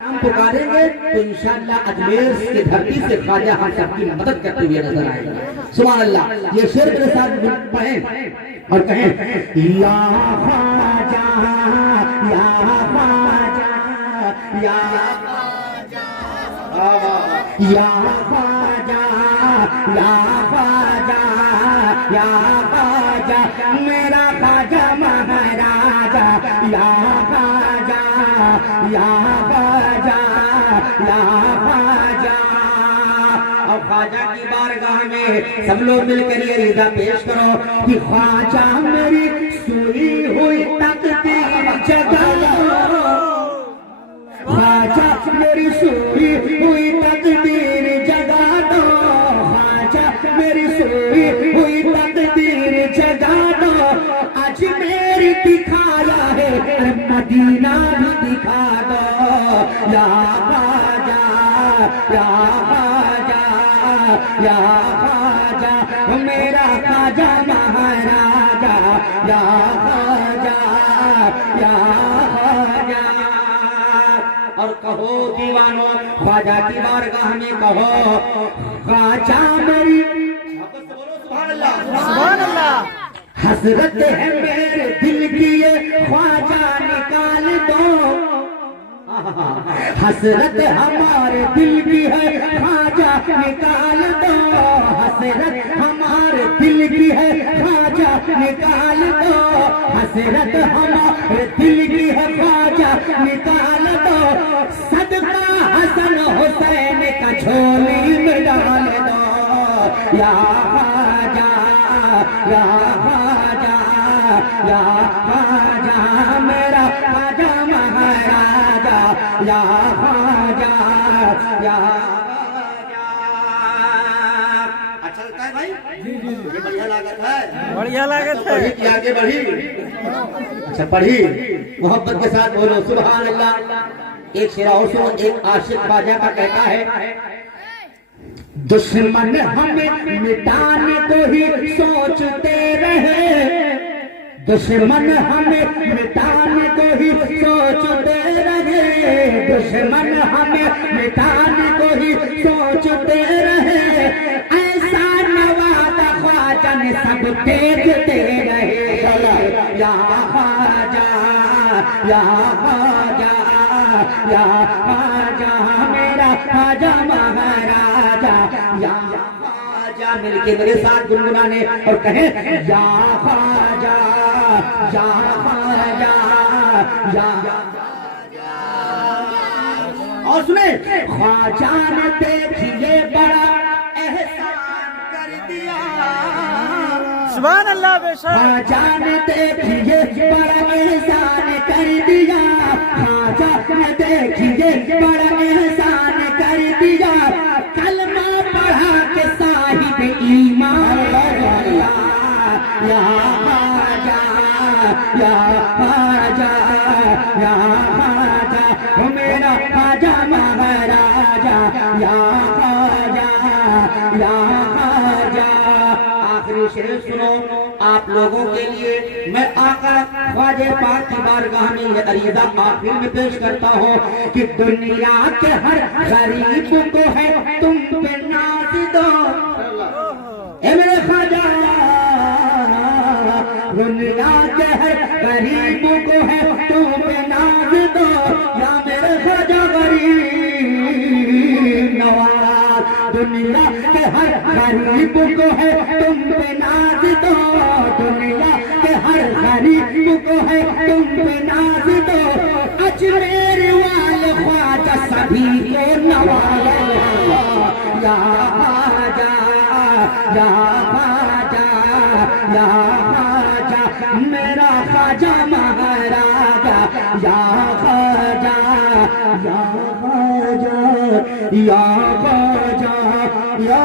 नाम पुकारेंगे तो इंशाअल्लाह अजमेर की धरती से ख्वाजा हम सबकी मदद करते हुए नजर आएंगे। सुभान अल्लाह। ये शेर मेरे साथ पढ़ें और कहें, या ख्वाजा या ख्वाजा या ख्वाजा या ख्वाजा या ख्वाजा या ख्वाजा मेरा ख्वाजा महाराजा या ख्वाजा या ख्वाजा या ख्वाजा। और ख्वाजा की बारगाह में सब लोग मिलकर ये रिदा पेश करो कि ख्वाजा मेरी सोई हुई तकदीर जगा दो, ख्वाजा मेरी सोई हुई तकदीर जगा दो, ख्वाजा मेरी सोई हुई तकदीर जगा दो। आज मेरी दिखाया है मदीना भी दिखा दो, या ख्वाजा या ख्वाजा या ख्वाजा मेरा ख्वाजा महाराजा या ख्वाजा या ख्वाजा। और कहो दीवानो ख्वाजा की बारगाह में कहो, ख्वाजा मेरी सुभान अल्लाह सुभान अल्लाह हसरत है मेरे दिल की ये ख्वाजा निकाल दो, हसरत हमारे दिल की है ख्वाजा निकाल दो, हसरत हमारे दिल की है ख्वाजा निकाल दो, हसरत हमारे दिल की है ख्वाजा निकाल दो। सदका हसन हुसैन का झोली में डाल दो, या ख्वाजा या ख्वाजा या ख्वाजा मेरा ख्वाजा महाराजा या ख्वाजा या ख्वाजा। अच्छा लगता है भाई? ये बढ़िया लागत है, बढ़िया लागत है। पढ़ी आगे बढ़ी। अच्छा पढ़ी, मोहब्बत के साथ बोलो सुभान अल्लाह। एक शेर और सुनो, एक आशिक ख्वाजा का कहता है, दुश्मन हमें मिटाने को ही सोचते रहे, दुश्मन हमें मिटाने को ही सोचते रहे, दुश्मन हमें मिटाने को ही सोचते रहे, ऐसा नवाजा ख्वाजा ने सब देखते रहे, या ख्वाजा या ख्वाजा या ख्वाजा मेरा ख्वाजा महाराजा या ख्वाजा। मिलके मेरे साथ गुनगुनाने और कहें, या ख्वाजा या ख्वाजा या ख्वाजा। और सुने, ख्वाजा ने देखिए बड़ा एहसान कर दिया, सुभान अल्लाह बेशक। ख्वाजा ने देखिए बड़ा एहसान कर दिया, ख्वाजा ने देखिए बड़ा एहसान कर दिया, कलमा पढ़ा के साहिब ईमान या ख्वाजा या ख्वाजा या ख्वाजा मेरा ख्वाजा महाराजा या ख्वाजा या ख्वाजा। आखिरी शेर सुनो आप लोगों के लिए। मैं आका ख्वाजा पाक की बारगाह में ये अरीज़ा आखिर में पेश करता हूँ कि दुनिया के हर गरीब को है तुम पे नाज दो, ए मेरे ख्वाजा, दुनिया के हर गरीब को है तुम पे नाज दो, या मेरे ख्वाजा गरीब नवाज, दुनिया के हर गरीब को है तुम पे नाज दो, दुनिया के हर गरीब को है तुम पे नाज दो, अजमेर वाले ख्वाजा सभी को नवाजा, या ख्वाजा या ख्वाजा या ख्वाजा मेरा ख्वाजा महाराजा या ख्वाजा या ख्वाजा या ख्वाजा या